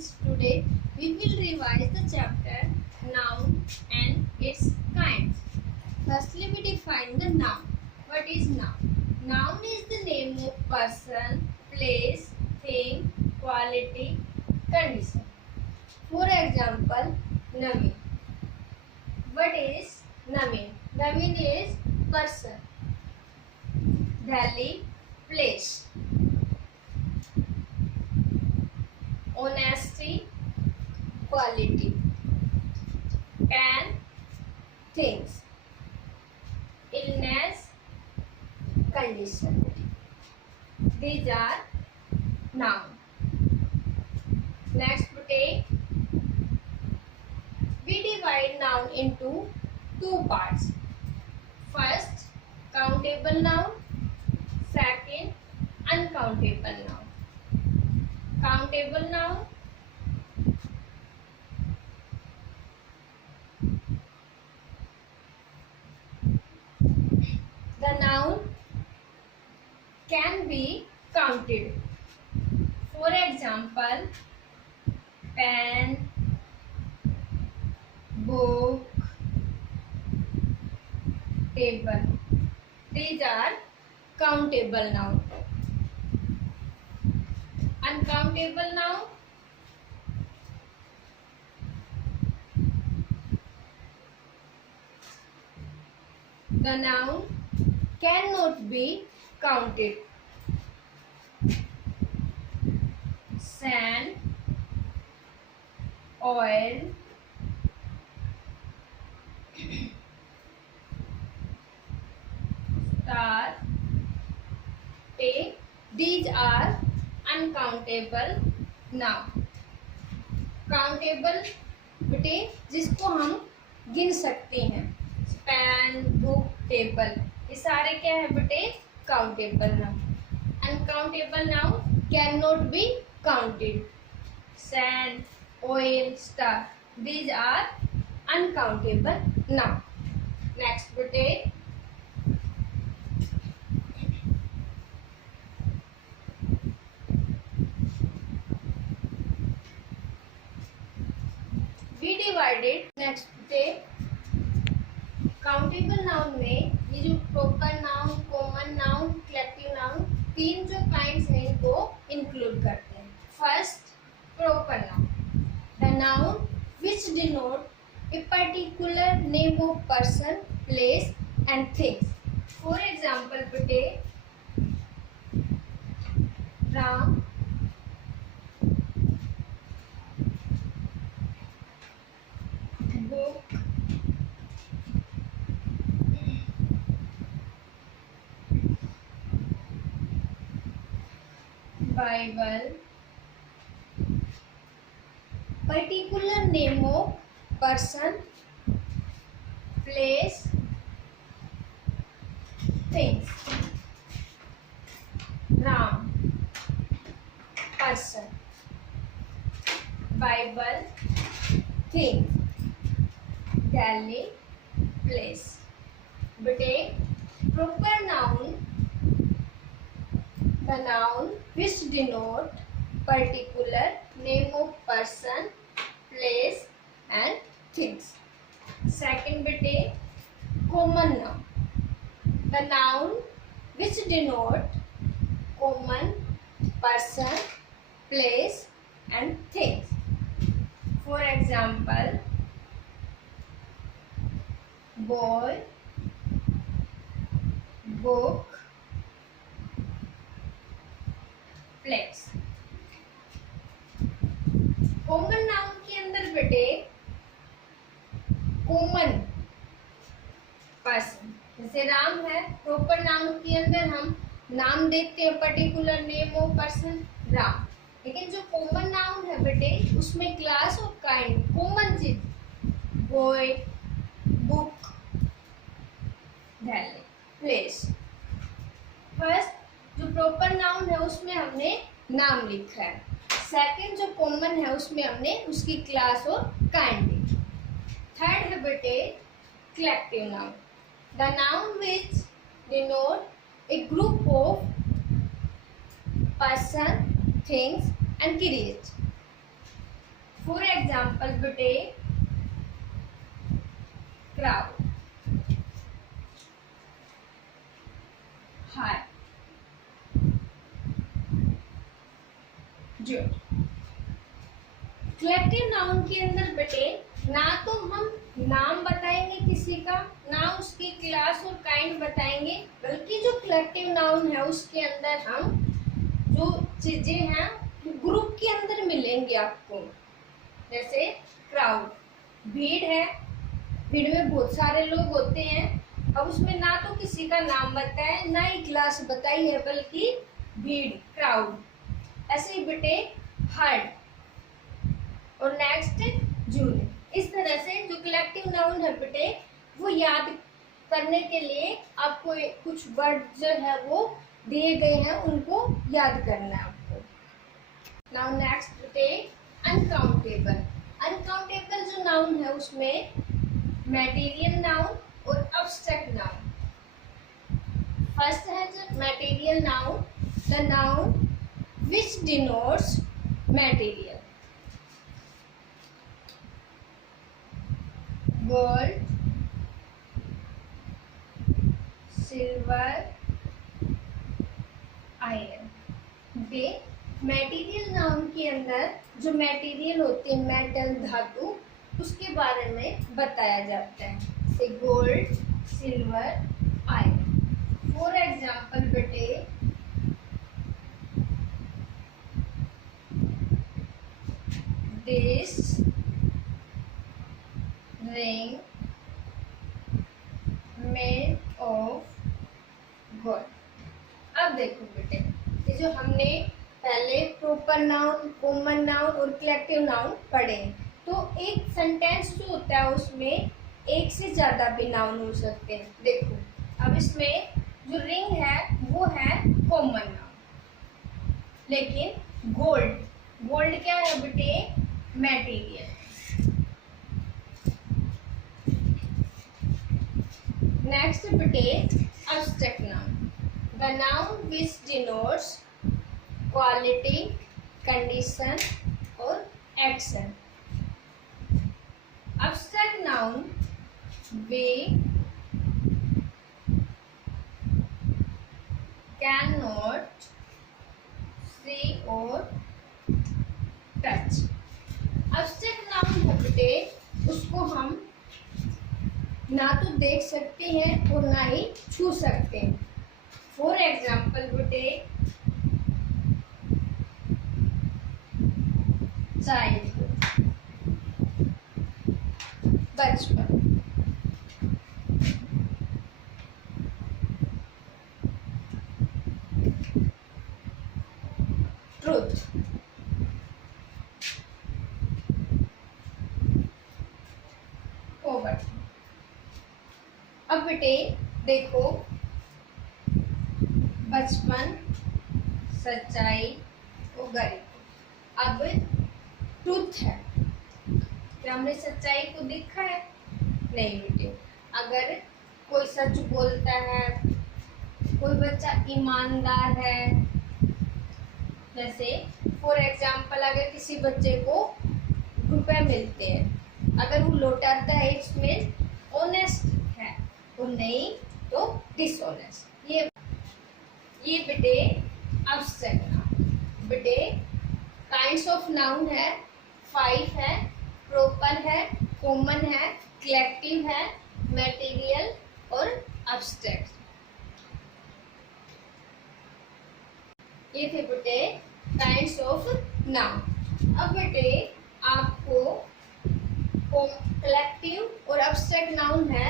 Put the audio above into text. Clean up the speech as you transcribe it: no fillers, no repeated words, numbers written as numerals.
students, today we will revise the chapter Noun and its kinds. Firstly, we define the noun. What is noun? Noun is the name of person, place, thing, quality, condition. For example, Naveen. What is Naveen? Naveen is person. Delhi, place. Honesty, quality. Pen, things. Illness, condition. These are noun. Next we take, we divide noun into two parts. First, countable noun. Second, uncountable noun. Countable noun. The noun can be counted. For example, pen, book, table. These are countable noun. Uncountable noun. The noun cannot be counted. Sand, oil, star, tape. These are uncountable noun. Countable बेटे जिसको हम गिन सकते हैं, pen, book, table, ये सारे क्या है बेटे? Countable noun. Uncountable noun can not be counted. Sand, oil, star, these are uncountable noun. Next बेटे, we divided. नेक्स्ट बेटे, काउंटेबल नाउन में ये जो proper noun, common noun, collective noun, तीन जो काइंड्स हैं इनको इंक्लूड करते हैं. First, proper noun. The noun which denote a particular name of person, place and things. For example बेटे, Ram, book, Bible, particular name of person, place, things. Ram, person. Bible, thing. Delhi, place. बेटे, proper noun, the noun which denote particular name of person, place and things. Second बेटे, common noun, the noun which denote common person, place and things. For example, boy, book, place. Common noun के अंदर बेटे common person, जैसे राम है, proper noun के अंदर हम नाम देखते हैं, particular name of person Ram. लेकिन जो कॉमन नाउन है बेटे उसमें क्लास और काइंड, कॉमन चीज, boy, book, Delhi, place. First जो प्रॉपर नाउन है उसमें हमने नाम लिखा है. सेकंड जो कॉमन है उसमें हमने उसकी क्लास और काइंड लिखी. थर्ड है बेटे collective noun, the noun which denote A group of person, things and create. Example बेटे क्राउड, हाय, जूट। कलेक्टिव नाउन के अंदर बेटे ना तो हम नाम बताएंगे किसी का, ना उसकी क्लास और काइंड बताएंगे, बल्कि जो कलेक्टिव नाउन है उसके अंदर हम जो चीजें हैं ग्रुप के अंदर मिलेंगे आपको। जैसे क्राउड, भीड़ है, भीड़ में बहुत सारे लोग होते हैं। अब उसमें ना तो किसी का नाम बताया, ना ही क्लास बताई है, बल्कि भीड़, क्राउड। ऐसे ही बेटे हर्ड और नेक्स्ट जून। इस तरह से जो कलेक्टिव नाउन है बेटे वो याद करने के लिए आपको कुछ वर्ड जो है वो दिए गए हैं, उनको याद करना है आपको। नाउ नेक्स्ट बेटे अनकाउंटेबल। अनकाउंटेबल जो नाउन है उसमें मटेरियल नाउन और अब्स्ट्रैक्ट नाउन। फर्स्ट है जो material noun, the noun which denotes material. Gold, silver, iron. Way material noun के अंदर जो मटेरियल होते हैं, मेटल, धातु, उसके बारे में बताया जाता है। जैसे gold, silver, iron. For example बेटे this ring made of gold। अब देखो बेटे ये जो हमने पहले प्रॉपर नाउन, कॉमन नाउन और कलेक्टिव नाउन पढ़े, तो एक सेंटेंस जो होता है उसमें एक से ज्यादा भी नाउन हो सकते हैं। देखो अब इसमें जो रिंग है वो है कॉमन नाउन, लेकिन गोल्ड, गोल्ड क्या है बेटे? मटेरियल। नेक्स्ट बेटे abstract noun, the noun which denotes quality, condition और action. Abstract noun we can not see और टच। अब्स्ट्रैक्ट नाउन है बेटे उसको हम ना तो देख सकते हैं और ना ही छू सकते हैं। फॉर एग्जाम्पल बेटे चाइल्डहुड, बचपन। Truth, poverty. अब बेटे देखो बचपन, सच्चाई और गरीब। अब ट्रूथ है, क्या हमने सच्चाई को देखा है? नहीं बेटे। अगर कोई सच बोलता है, कोई बच्चा ईमानदार है, जैसे फॉर एग्जाम्पल अगर किसी बच्चे को रुपए मिलते हैं, अगर वो लौटाता है इसमें ऑनेस्ट है, तो नहीं तो डिसऑनेस्ट। ये बेटे अब्स्ट्रैक्ट नाउन। बेटे काइंड्स ऑफ नाउन है 5 है, प्रॉपर है, कॉमन है, कलेक्टिव है, मटेरियल और अब्स्ट्रैक्ट। ये थे बेटे काइंड्स ऑफ नाउन। अब बेटे आपको कलेक्टिव और अब्स्ट्रैक्ट नाउन है